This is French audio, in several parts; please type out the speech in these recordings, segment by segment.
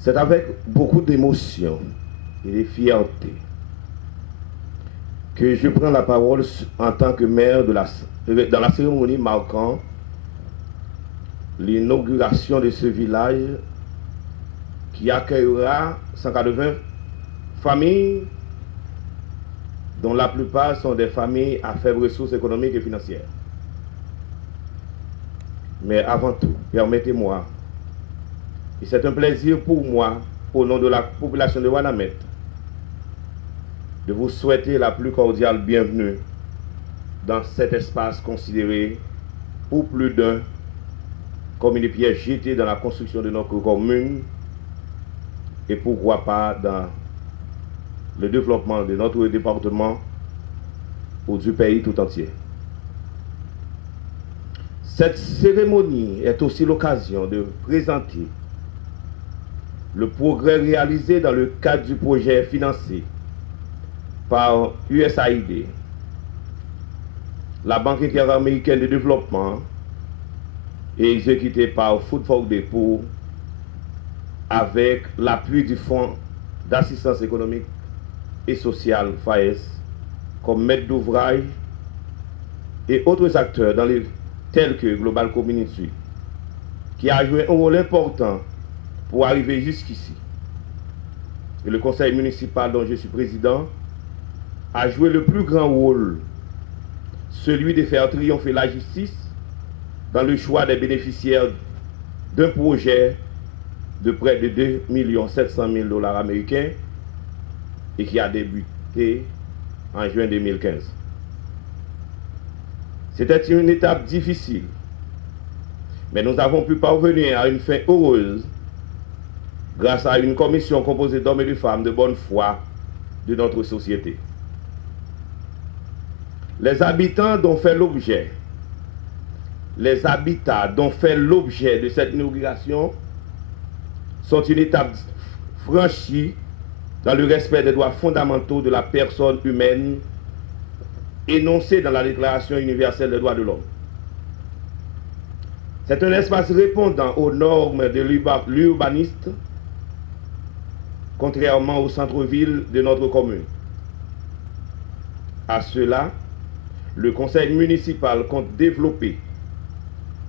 C'est avec beaucoup d'émotion et de fierté que je prends la parole en tant que maire dans la cérémonie marquant l'inauguration de ce village qui accueillera 180 familles dont la plupart sont des familles à faibles ressources économiques et financières. Mais avant tout, permettez-moi, et c'est un plaisir pour moi, au nom de la population de Ouanamètre, de vous souhaiter la plus cordiale bienvenue dans cet espace considéré pour plus d'un comme une pierre jetée dans la construction de notre commune et pourquoi pas dans le développement de notre département ou du pays tout entier. Cette cérémonie est aussi l'occasion de présenter le progrès réalisé dans le cadre du projet financé par USAID, la Banque interaméricaine de développement, et exécuté par Food for Day avec l'appui du Fonds d'assistance économique et sociale FAES comme maître d'ouvrage et autres acteurs tels que Global Community, qui a joué un rôle important pour arriver jusqu'ici. Et le conseil municipal dont je suis président a joué le plus grand rôle, celui de faire triompher la justice dans le choix des bénéficiaires d'un projet de près de 2 700 000 $ américains et qui a débuté en juin 2015. C'était une étape difficile, mais nous avons pu parvenir à une fin heureuse grâce à une commission composée d'hommes et de femmes de bonne foi de notre société. Les habitats dont fait l'objet de cette inauguration sont une étape franchie dans le respect des droits fondamentaux de la personne humaine énoncés dans la Déclaration universelle des droits de l'homme. C'est un espace répondant aux normes de l'urbaniste, contrairement au centre-ville de notre commune. À cela, le conseil municipal compte développer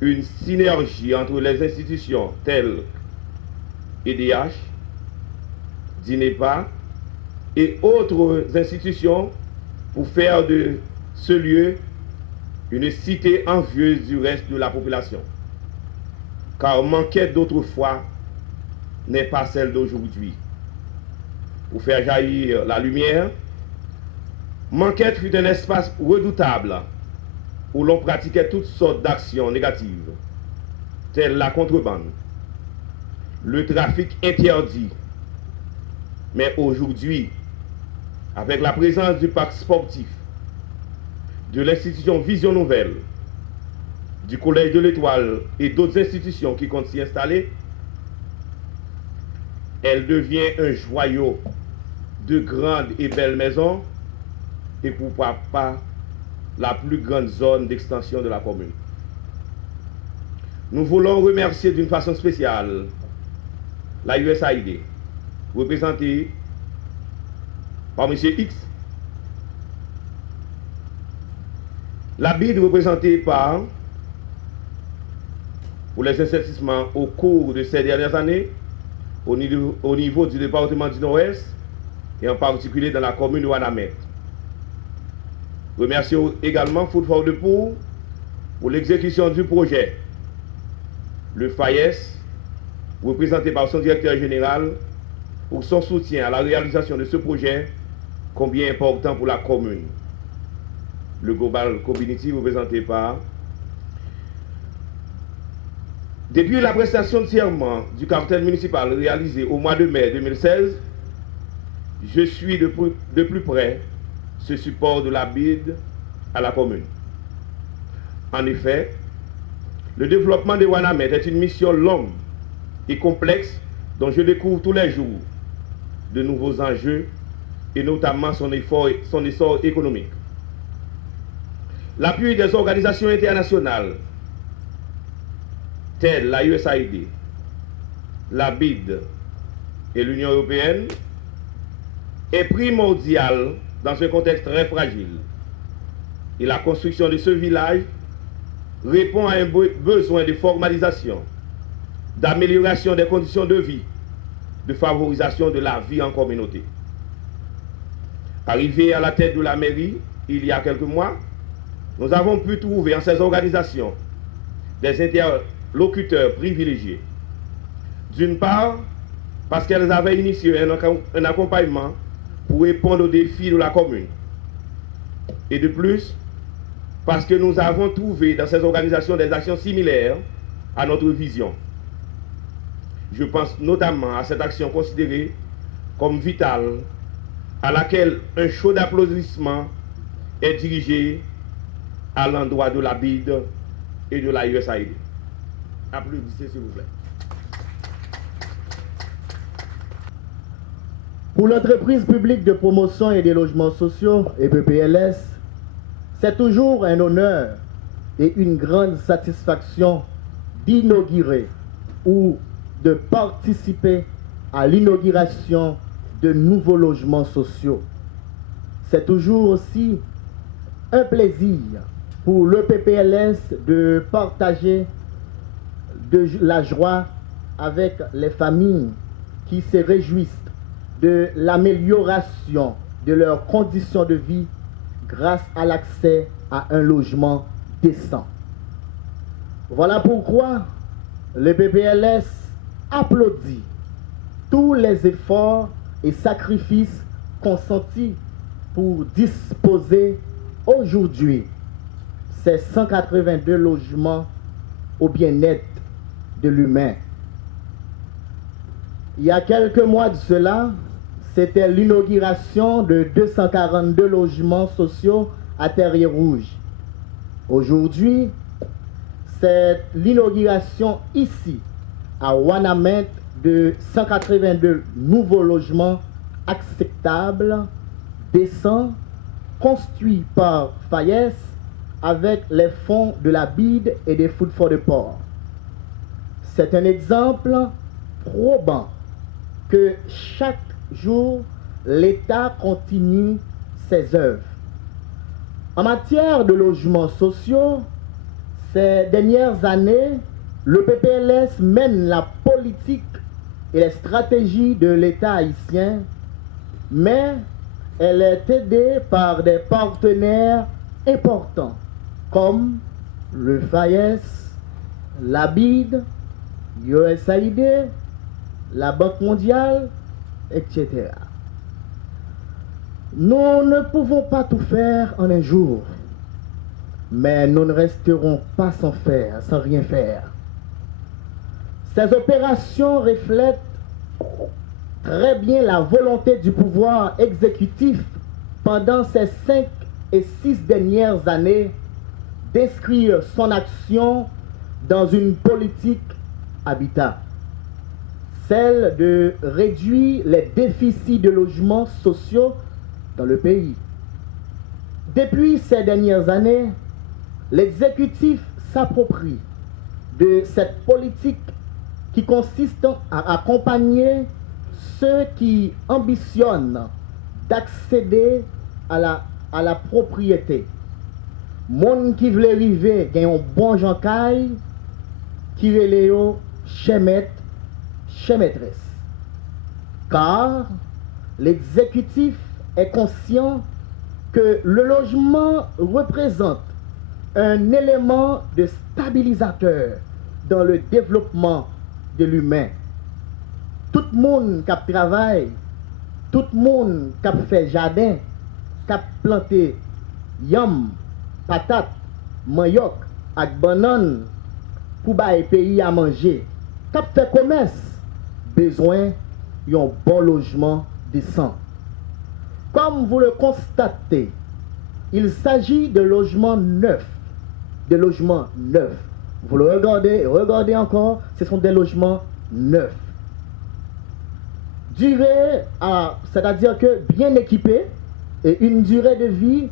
une synergie entre les institutions telles EDH, DINEPA et autres institutions pour faire de ce lieu une cité envieuse du reste de la population. Car Manquette d'autrefois n'est pas celle d'aujourd'hui. Pour faire jaillir la lumière, Manquette fut un espace redoutable où l'on pratiquait toutes sortes d'actions négatives, telles la contrebande, le trafic interdit. Mais aujourd'hui, avec la présence du parc sportif, de l'institution Vision Nouvelle, du Collège de l'Étoile et d'autres institutions qui comptent s'y installer, elle devient un joyau de grandes et belles maisons et pourquoi pas la plus grande zone d'extension de la commune. Nous voulons remercier d'une façon spéciale la USAID, représentée par M. X, la BID représentée par, pour les investissements au cours de ces dernières années, au niveau du département du Nord-Est, et en particulier dans la commune de Ouanamètre. Remercions également Food for the Poor pour l'exécution du projet. Le FAES, représenté par son directeur général, pour son soutien à la réalisation de ce projet, combien important pour la commune. Le Global Community, représenté par... Depuis la prestation de serment du cartel municipal réalisé au mois de mai 2016, je suis de plus près ce support de la BID à la commune. En effet, le développement de Ouanamètre est une mission longue et complexe dont je découvre tous les jours de nouveaux enjeux et notamment son essor économique. L'appui des organisations internationales telles la USAID, la BID et l'Union européenne est primordiale dans ce contexte très fragile. Et la construction de ce village répond à un besoin de formalisation, d'amélioration des conditions de vie, de favorisation de la vie en communauté. Arrivé à la tête de la mairie, il y a quelques mois, nous avons pu trouver en ces organisations des interlocuteurs privilégiés. D'une part, parce qu'elles avaient initié un accompagnement pour répondre aux défis de la commune. Et de plus, parce que nous avons trouvé dans ces organisations des actions similaires à notre vision. Je pense notamment à cette action considérée comme vitale, à laquelle un chaud d'applaudissements est dirigé à l'endroit de la BID et de la USAID. Applaudissez s'il vous plaît. Pour l'entreprise publique de promotion et des logements sociaux, EPPLS, c'est toujours un honneur et une grande satisfaction d'inaugurer ou de participer à l'inauguration de nouveaux logements sociaux. C'est toujours aussi un plaisir pour l'EPPLS de partager de la joie avec les familles qui se réjouissent de l'amélioration de leurs conditions de vie grâce à l'accès à un logement décent. Voilà pourquoi le PPLS applaudit tous les efforts et sacrifices consentis pour disposer aujourd'hui ces 182 logements au bien-être de l'humain. Il y a quelques mois de cela, c'était l'inauguration de 242 logements sociaux à Terrier-Rouge. Aujourd'hui, c'est l'inauguration ici, à Ouanaminthe, de 182 nouveaux logements acceptables, décents, construits par FAIES avec les fonds de la BID et des Food for the Poor. C'est un exemple probant que chaque jour, l'État continue ses œuvres. En matière de logements sociaux, ces dernières années, le PPLS mène la politique et les stratégies de l'État haïtien, mais elle est aidée par des partenaires importants comme le FAIES, la BID, USAID, la Banque mondiale, etc. Nous ne pouvons pas tout faire en un jour, mais nous ne resterons pas sans rien faire. Ces opérations reflètent très bien la volonté du pouvoir exécutif pendant ces 5 et 6 dernières années d'inscrire son action dans une politique habitat, celle de réduire les déficits de logements sociaux dans le pays. Depuis ces dernières années, l'exécutif s'approprie de cette politique qui consiste à accompagner ceux qui ambitionnent d'accéder à la propriété. Moun qui veut arriver gagne un bon jancaille qui relève chez maître, chez maîtresse. Car l'exécutif est conscient que le logement représente un élément de stabilisateur dans le développement de l'humain. Tout le monde qui travaille, tout le monde qui fait jardin, qui planté yam, patate, manioc, ak banane pour bailler pays à manger, qui fait commerce, besoin d'un bon logement décent. Comme vous le constatez, il s'agit de logements neufs. Des logements neufs. Vous le regardez et regardez encore, ce sont des logements neufs. Durée, c'est-à-dire que bien équipés et une durée de vie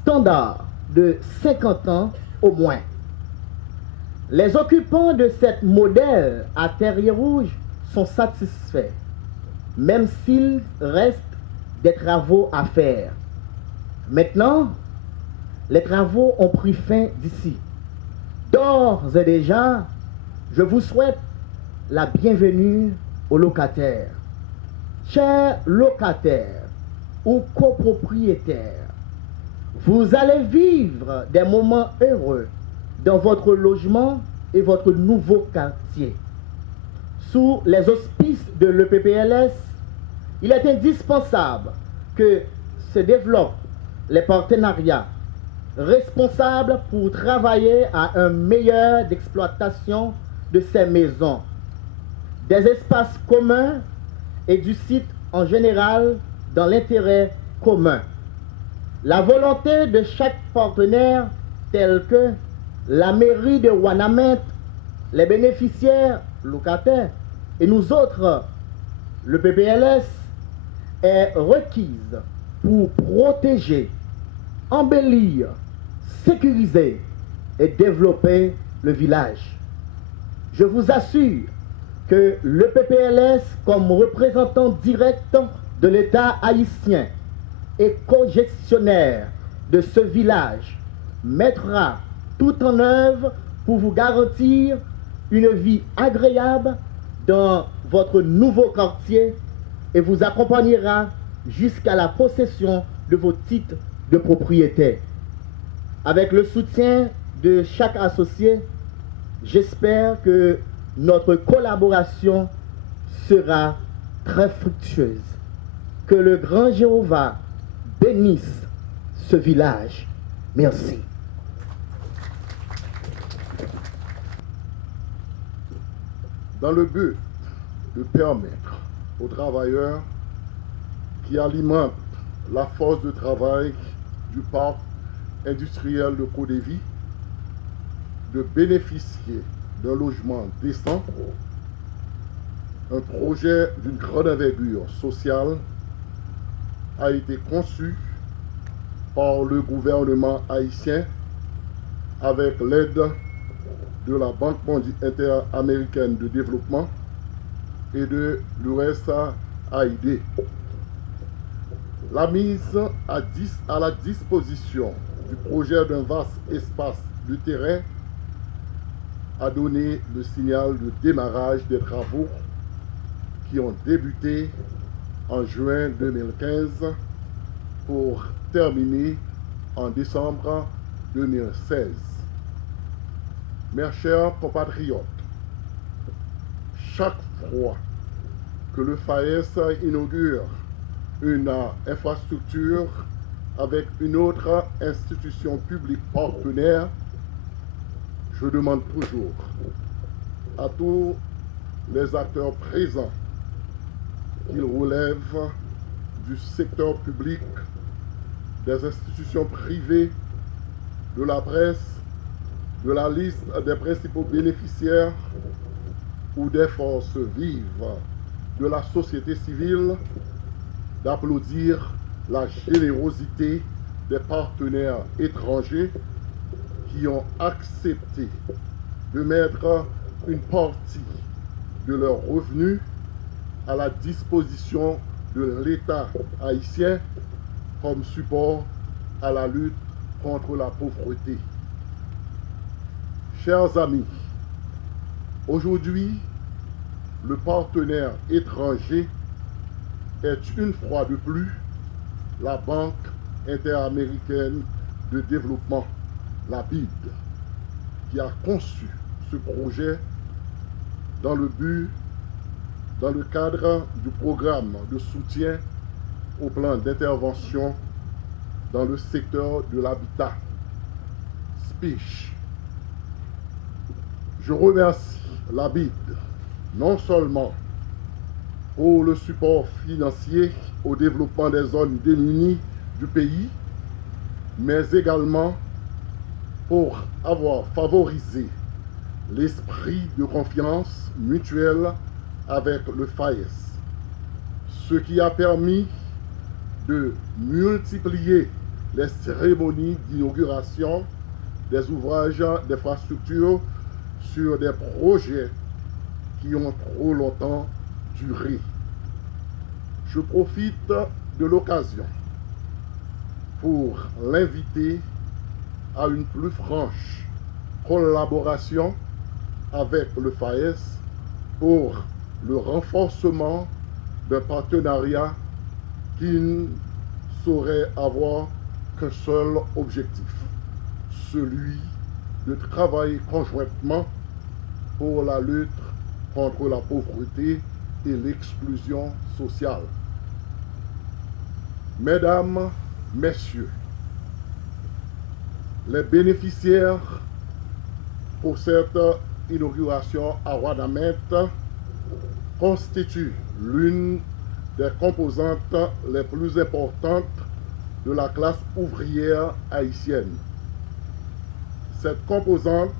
standard de 50 ans au moins. Les occupants de cette modèle à Terrier-Rouge sont satisfaits même s'il reste des travaux à faire. Maintenant, les travaux ont pris fin d'ici. D'ores et déjà, je vous souhaite la bienvenue aux locataires. Chers locataires ou copropriétaires, vous allez vivre des moments heureux dans votre logement et votre nouveau quartier. Sous les auspices de l'EPPLS, il est indispensable que se développent les partenariats responsables pour travailler à un meilleur d'exploitation de ces maisons, des espaces communs et du site en général dans l'intérêt commun. La volonté de chaque partenaire, telle que la mairie de Ouanaminthe, les bénéficiaires locataires et nous autres, le PPLS, est requise pour protéger, embellir, sécuriser et développer le village. Je vous assure que le PPLS, comme représentant direct de l'État haïtien et co-gestionnaire de ce village, mettra tout en œuvre pour vous garantir une vie agréable dans votre nouveau quartier et vous accompagnera jusqu'à la possession de vos titres de propriété. Avec le soutien de chaque associé, j'espère que notre collaboration sera très fructueuse. Que le grand Jéhovah bénisse ce village. Merci. Dans le but de permettre aux travailleurs qui alimentent la force de travail du parc industriel de Côte-de-Vie de bénéficier d'un logement décent, un projet d'une grande envergure sociale a été conçu par le gouvernement haïtien avec l'aide de la Banque interaméricaine de développement et de l'USAID. La mise à la disposition du projet d'un vaste espace de terrain a donné le signal de démarrage des travaux qui ont débuté en juin 2015 pour terminer en décembre 2016. Mes chers compatriotes, chaque fois que le FAES inaugure une infrastructure avec une autre institution publique partenaire, je demande toujours à tous les acteurs présents qu'ils relèvent du secteur public, des institutions privées, de la presse, de la liste des principaux bénéficiaires ou des forces vives de la société civile d'applaudir la générosité des partenaires étrangers qui ont accepté de mettre une partie de leurs revenus à la disposition de l'État haïtien comme support à la lutte contre la pauvreté. Chers amis, aujourd'hui, le partenaire étranger est une fois de plus la Banque interaméricaine de développement, la BID, qui a conçu ce projet dans le cadre du programme de soutien au plan d'intervention dans le secteur de l'habitat, SPICH. Je remercie la BID non seulement pour le support financier au développement des zones démunies du pays, mais également pour avoir favorisé l'esprit de confiance mutuelle avec le FAES, ce qui a permis de multiplier les cérémonies d'inauguration des ouvrages d'infrastructure sur des projets qui ont trop longtemps duré. Je profite de l'occasion pour l'inviter à une plus franche collaboration avec le FAES pour le renforcement d'un partenariat qui ne saurait avoir qu'un seul objectif, celui de travailler conjointement pour la lutte contre la pauvreté et l'exclusion sociale. Mesdames, Messieurs, les bénéficiaires pour cette inauguration à Ouadamette constituent l'une des composantes les plus importantes de la classe ouvrière haïtienne. Cette composante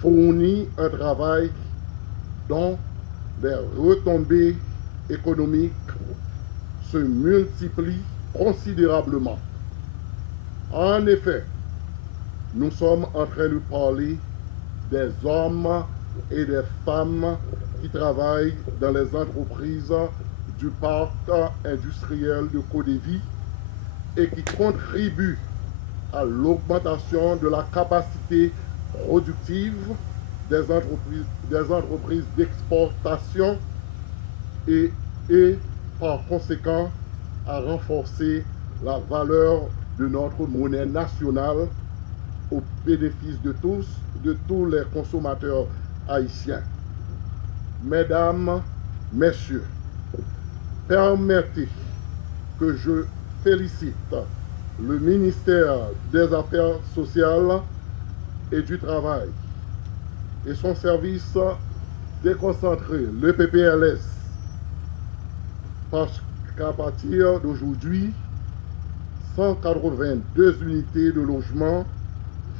fournit un travail dont les retombées économiques se multiplient considérablement. En effet, nous sommes en train de parler des hommes et des femmes qui travaillent dans les entreprises du parc industriel de Codévi et qui contribuent à l'augmentation de la capacité productive des entreprises d'exportation et par conséquent à renforcer la valeur de notre monnaie nationale au bénéfice de tous les consommateurs haïtiens. Mesdames, Messieurs, permettez que je félicite le ministère des Affaires sociales et du Travail et son service déconcentré, le PPLS, parce qu'à partir d'aujourd'hui, 182 unités de logement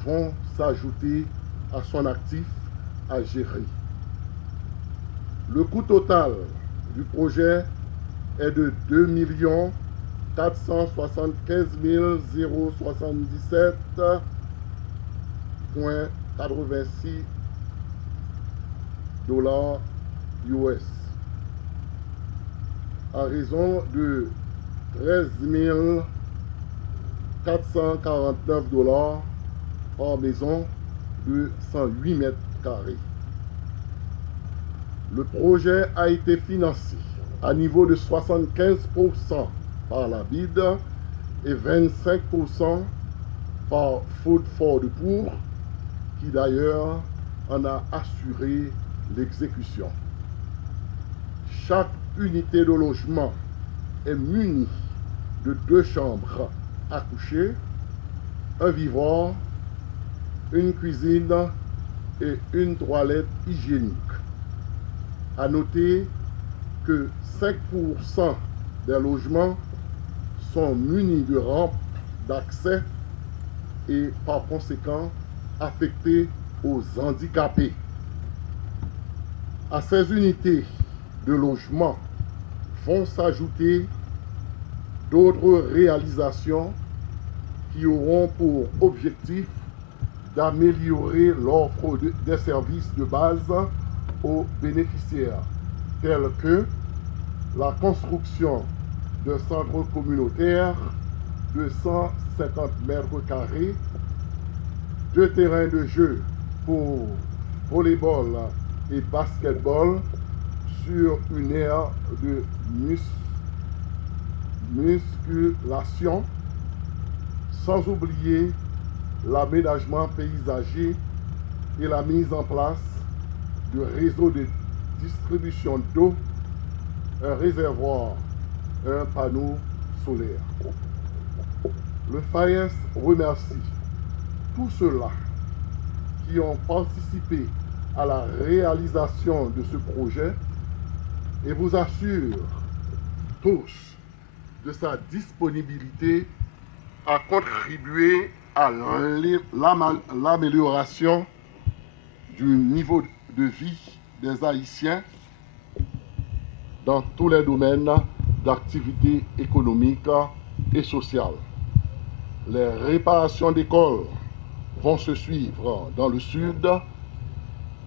vont s'ajouter à son actif à gérer. Le coût total du projet est de 2 475 077,86 $ US, à raison de 13 449 $ par maison de 108 mètres carrés. Le projet a été financé à niveau de 75% par la BID et 25% par Food for the Poor, qui d'ailleurs en a assuré l'exécution. Chaque unité de logement est munie de 2 chambres à coucher, un vivant, une cuisine et une toilette hygiénique. À noter que 5% des logements sont munis de rampes d'accès et par conséquent affectés aux handicapés. À ces unités de logement vont s'ajouter d'autres réalisations qui auront pour objectif d'améliorer l'offre des services de base aux bénéficiaires, tels que la construction d'un centre communautaire de 150 mètres carrés, 2 terrains de jeu pour volleyball et basketball sur une aire de musculation, sans oublier l'aménagement paysager et la mise en place de réseaux de distribution d'eau, un réservoir, un panneau solaire. Le FAES remercie tous ceux-là qui ont participé à la réalisation de ce projet et vous assure tous de sa disponibilité à contribuer à l'amélioration du niveau de vie des Haïtiens dans tous les domaines d'activité économique et sociale. Les réparations d'écoles vont se suivre dans le sud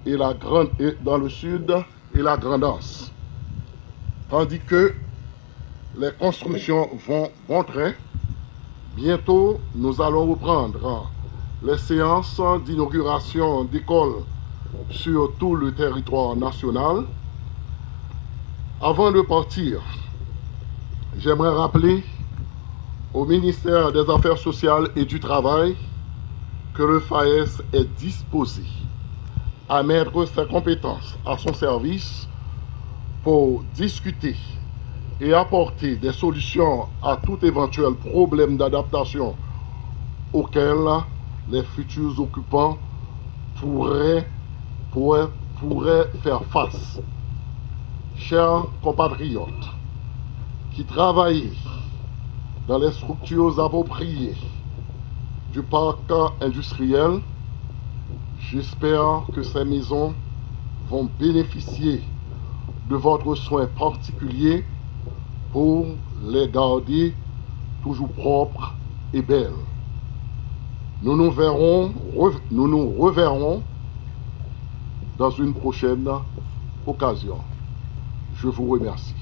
et la Grand'Anse, tandis que les constructions vont bon train. Bientôt, nous allons reprendre les séances d'inauguration d'écoles sur tout le territoire national. Avant de partir, j'aimerais rappeler au ministère des Affaires sociales et du Travail que le FAES est disposé à mettre ses compétences à son service pour discuter et apporter des solutions à tout éventuel problème d'adaptation auquel les futurs occupants pourraient faire face. Chers compatriotes qui travaillent dans les structures appropriées du parc industriel, j'espère que ces maisons vont bénéficier de votre soin particulier pour les garder toujours propres et belles. Nous nous reverrons dans une prochaine occasion. Je vous remercie.